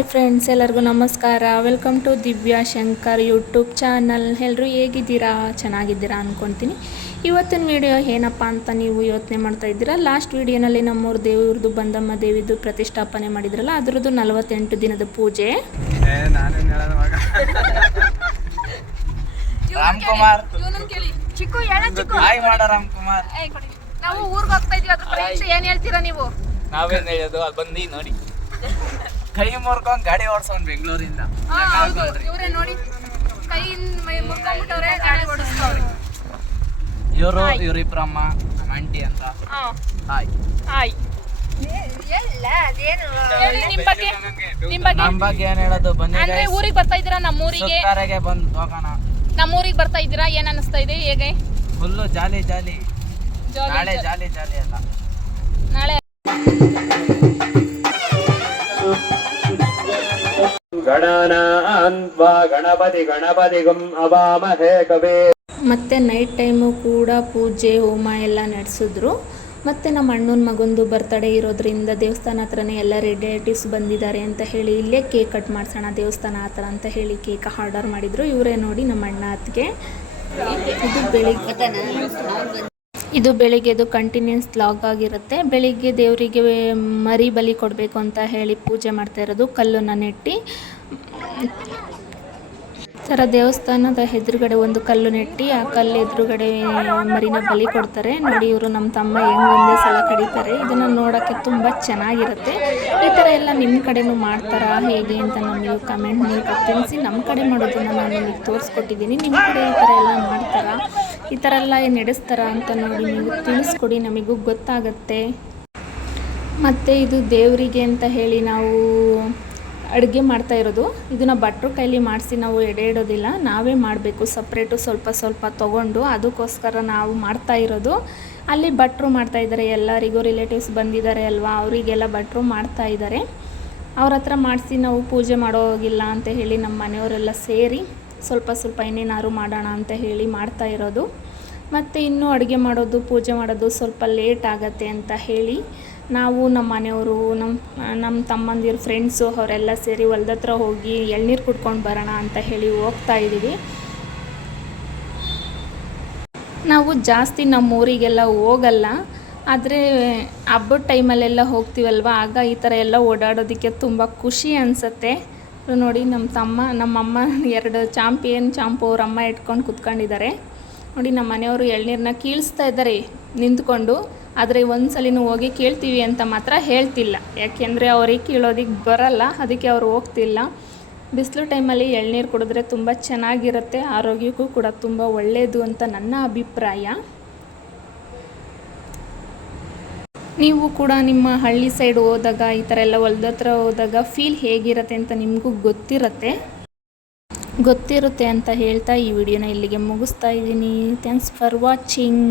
Hi friends ಎಲ್ಲರಿಗೂ ನಮಸ್ಕಾರ. Welcome to Divya Shankar YouTube channel ಎಲ್ಲರೂ ಹೇಗಿದ್ದೀರಾ? ಚೆನ್ನಾಗಿದ್ದೀರಾ ಅಂದ್ಕೊತೀನಿ ಇವತ್ತಿನ ವಿಡಿಯೋ ಏನಪ್ಪ ಅಂತ ನೀವು ಯೋಚನೆ ಮಾಡ್ತಾ ಇದ್ದೀರಾ? ಲಾಸ್ಟ್ ವಿಡಿಯೋನಲ್ಲಿ ನಮ್ಮೂರ ದೇವ್ರದ್ದು ಬಂದಮ್ಮ ದೇವಿದು ಪ್ರತಿಷ್ಠಾಪನೆ ಮಾಡಿದ್ರಲ್ಲ ಅದರದ್ದು ನಲವತ್ತೆಂಟು ದಿನದ ಪೂಜೆ. ನಾವು ಊರಿಗೆ ಹೋಗ್ತಾ ಇದೀವಿ ಅದ್ರ ಏನ್ ಹೇಳ್ತೀರಾ ನೀವು? ನಾವೇನ್ ಹೇಳೋದು? ಅಲ್ಲಿ ಬಂದು ನೋಡಿ. ಕೈ ಮುರ್ಕೊಂಡ್ ಗಾಡಿ ಓಡಿಸೋನ್ ಬೆಂಗಳೂರಿಂದ. ನೋಡಿ. ಕೈ ಮುರ್ಕೊಂಡ್ಬಿಟ್ಟವ್ರೆ ಗಾಡಿ ಓಡಿಸ್ತವ್ರೆ. ಇವರು ಇವ್ರಿಬ್ರಮ್ಮ ನಮ್ಮ ಆಂಟಿ ಅಂತ. ಹಾಯ್. ಹಾಯ್. ಹೇಳಿ ನಿಮ್ ಬಗ್ಗೆ. ನಿಮ್ ಬಗ್ಗೆ. ನಮ್ ಬಗ್ಗೆ ಏನ್ ಹೇಳೋದು? ಅಂದ್ರೆ. ಊರಿಗೆ ಬರ್ತಾ ಇದೀರಾ ನಮ್ಮೂರಿಗೆ ಸುತ್ತಾರೆಗೆ ಬಂದು ಹೋಗೋಣ. ನಮ್ಮೂರಿಗೆ ಬರ್ತಾ ಇದ್ದೀರಾ? ಏನ್ ಅನಿಸ್ತಾ ಇದೆ? ಹೇಗೆ? ಫುಲ್ಲು ಜಾಲಿ ಜಾಲಿ. ಜಾಲಿ ನಾಳೆ ಜಾಲಿ. ಜಾಲಿ ಅಲ್ಲ ನಾಳೆ ಗಣಪತಿ ಗಣಪತಿ ಅವಾಮಹೇ ಮತ್ತೆ ನೈಟ್ ಟೈಮು ಕೂಡ ಪೂಜೆ, ಹೋಮ ಎಲ್ಲ ನಡೆಸಿದ್ರು. ಮತ್ತೆ ನಮ್ಮ ಅಣ್ಣನ ಮಗಂದು ಬರ್ತಡೇ ಇರೋದ್ರಿಂದ ದೇವಸ್ಥಾನ ಹತ್ರನೇ ಎಲ್ಲ ರಿಲೇಟಿವ್ಸ್ ಬಂದಿದ್ದಾರೆ ಅಂತ ಹೇಳಿ ಇಲ್ಲೇ ಕೇಕ್ ಕಟ್ ಮಾಡ್ಸೋಣ, ದೇವಸ್ಥಾನ ಹತ್ರ ಅಂತ ಹೇಳಿ ಕೇಕ್ ಆರ್ಡರ್ ಮಾಡಿದ್ರು. ಇವರೇ ನೋಡಿ ನಮ್ಮ ಅಣ್ಣ ಹತ್ಗೆ ಇದು ಬೆಳಿಗ್ಗೆ ಇದು ಬೆಳಿಗ್ಗೆದು ಕಂಟಿನ್ಯೂಸ್ ಲಾಗ್ ಆಗಿರುತ್ತೆ. ಬೆಳಿಗ್ಗೆ ದೇವರಿಗೆ ಮರಿ ಬಲಿ ಕೊಡಬೇಕು ಅಂತ ಹೇಳಿ ಪೂಜೆ ಮಾಡ್ತಾ ಇರೋದು ಕಲ್ಲನ್ನು ನೆಟ್ಟಿ. ಥರ ದೇವಸ್ಥಾನದ ಎದುರುಗಡೆ ಒಂದು ಕಲ್ಲು ನೆಟ್ಟಿ, ಆ ಕಲ್ಲು ಎದುರುಗಡೆ ಮರಿನ ಬಲಿ ಕೊಡ್ತಾರೆ. ನೋಡಿ ಇವರು ನಮ್ಮ ತಮ್ಮ ಹೆಂಗ್ ಒಂದೇ ಸಲ ಕಡಿತಾರೆ. ಇದನ್ನು ನೋಡೋಕ್ಕೆ ತುಂಬ ಚೆನ್ನಾಗಿರುತ್ತೆ. ಈ ಥರ ಎಲ್ಲ ನಿಮ್ಮ ಕಡೆನೂ ಮಾಡ್ತಾರಾ? ಹೇಗೆ ಅಂತ ನಮಗೆ ಕಮೆಂಟ್ ಮೂಲಕ ತಿಳಿಸಿ. ನಮ್ಮ ಕಡೆ ಮಾಡೋದನ್ನು ನಾನು ನಿಮಗೆ ತೋರಿಸ್ಕೊಟ್ಟಿದ್ದೀನಿ. ನಿಮ್ಮ ಕಡೆ ಈ ಥರ ಎಲ್ಲ ಮಾಡ್ತಾರಾ? ಈ ಥರ ಎಲ್ಲ ನಡೆಸ್ತಾರಾ ಅಂತ ನೋಡಿ ನೀವು ತಿಳಿಸ್ಕೊಡಿ. ನಮಗೂ ಗೊತ್ತಾಗತ್ತೆ. ಮತ್ತು ಇದು ದೇವರಿಗೆ ಅಂತ ಹೇಳಿ ನಾವು ಅಡುಗೆ ಮಾಡ್ತಾ ಇರೋದು. ಇದನ್ನು ಭಟ್ರ ಕೈಲಿ ಮಾಡಿಸಿ ನಾವು ಎಡೆ ಇಡೋದಿಲ್ಲ. ನಾವೇ ಮಾಡಬೇಕು ಸಪ್ರೇಟು ಸ್ವಲ್ಪ ಸ್ವಲ್ಪ ತೊಗೊಂಡು. ಅದಕ್ಕೋಸ್ಕರ ನಾವು ಮಾಡ್ತಾ ಇರೋದು. ಅಲ್ಲಿ ಭಟ್ರು ಮಾಡ್ತಾ ಇದ್ದಾರೆ. ಎಲ್ಲರಿಗೂ ರಿಲೇಟಿವ್ಸ್ ಬಂದಿದ್ದಾರೆ ಅಲ್ವಾ? ಅವರಿಗೆಲ್ಲ ಭಟ್ರು ಮಾಡ್ತಾ ಇದ್ದಾರೆ. ಅವ್ರ ಹತ್ರ ಮಾಡಿಸಿ ನಾವು ಪೂಜೆ ಮಾಡೋ ಹೋಗಿಲ್ಲ ಅಂತ ಹೇಳಿ ನಮ್ಮ ಮನೆಯವರೆಲ್ಲ ಸೇರಿ ಸ್ವಲ್ಪ ಸ್ವಲ್ಪ ಇನ್ನೇನಾದ್ರು ಮಾಡೋಣ ಅಂತ ಹೇಳಿ ಮಾಡ್ತಾ ಇರೋದು. ಮತ್ತು ಇನ್ನೂ ಅಡುಗೆ ಮಾಡೋದು, ಪೂಜೆ ಮಾಡೋದು ಸ್ವಲ್ಪ ಲೇಟ್ ಆಗತ್ತೆ ಅಂತ ಹೇಳಿ ನಾವು ನಮ್ಮ ಮನೆಯವರು ನಮ್ಮ ನಮ್ಮ ತಮ್ಮಂದಿರು ಫ್ರೆಂಡ್ಸು ಅವರೆಲ್ಲ ಸೇರಿ ಹೊಲ್ದ ಹತ್ರ ಹೋಗಿ ಎಳ್ನೀರು ಕುಡ್ಕೊಂಡು ಬರೋಣ ಅಂತ ಹೇಳಿ ಹೋಗ್ತಾ ಇದ್ದೀವಿ. ನಾವು ಜಾಸ್ತಿ ನಮ್ಮ ಊರಿಗೆಲ್ಲ ಹೋಗಲ್ಲ, ಆದರೆ ಹಬ್ಬದ ಟೈಮಲ್ಲೆಲ್ಲ ಹೋಗ್ತೀವಲ್ವ? ಆಗ ಈ ಥರ ಎಲ್ಲ ಓಡಾಡೋದಕ್ಕೆ ತುಂಬ ಖುಷಿ ಅನಿಸುತ್ತೆ. ನೋಡಿ, ನಮ್ಮ ತಮ್ಮ, ನಮ್ಮಮ್ಮ ಎರಡು ಚಾಂಪಿಯನ್ ಚಾಂಪು ಅವ್ರ ಅಮ್ಮ ಇಟ್ಕೊಂಡು ಕುತ್ಕೊಂಡಿದ್ದಾರೆ. ನೋಡಿ, ನಮ್ಮ ಮನೆಯವರು ಎಳ್ನೀರನ್ನ ಕೀಳಿಸ್ತಾ ಇದ್ದಾರೆ, ನಿಂತ್ಕೊಂಡು. ಆದರೆ ಒಂದು ಸಲಿನೂ ಹೋಗಿ ಕೇಳ್ತೀವಿ ಅಂತ ಮಾತ್ರ ಹೇಳ್ತಿಲ್ಲ. ಯಾಕೆಂದರೆ ಅವ್ರಿಗೆ ಕೀಳೋದಕ್ಕೆ ಬರಲ್ಲ, ಅದಕ್ಕೆ ಅವ್ರು ಹೋಗ್ತಿಲ್ಲ. ಬಿಸಿಲು ಟೈಮಲ್ಲಿ ಎಳ್ನೀರು ಕುಡಿದ್ರೆ ತುಂಬ ಚೆನ್ನಾಗಿರುತ್ತೆ, ಆರೋಗ್ಯಕ್ಕೂ ಕೂಡ ತುಂಬ ಒಳ್ಳೆಯದು ಅಂತ ನನ್ನ ಅಭಿಪ್ರಾಯ. ನೀವು ಕೂಡ ನಿಮ್ಮ ಹಳ್ಳಿ ಸೈಡ್ ಹೋದಾಗ, ಈ ಥರ ಎಲ್ಲ ಹೊಲ್ದ ಹತ್ರ ಹೋದಾಗ ಫೀಲ್ ಹೇಗಿರುತ್ತೆ ಅಂತ ನಿಮಗೂ ಗೊತ್ತಿರುತ್ತೆ. ಗೊತ್ತಿರುತ್ತೆ ಅಂತ ಹೇಳ್ತಾ ಈ ವಿಡಿಯೋನ ಇಲ್ಲಿಗೆ ಮುಗಿಸ್ತಾ ಇದ್ದೀನಿ. Thanks for watching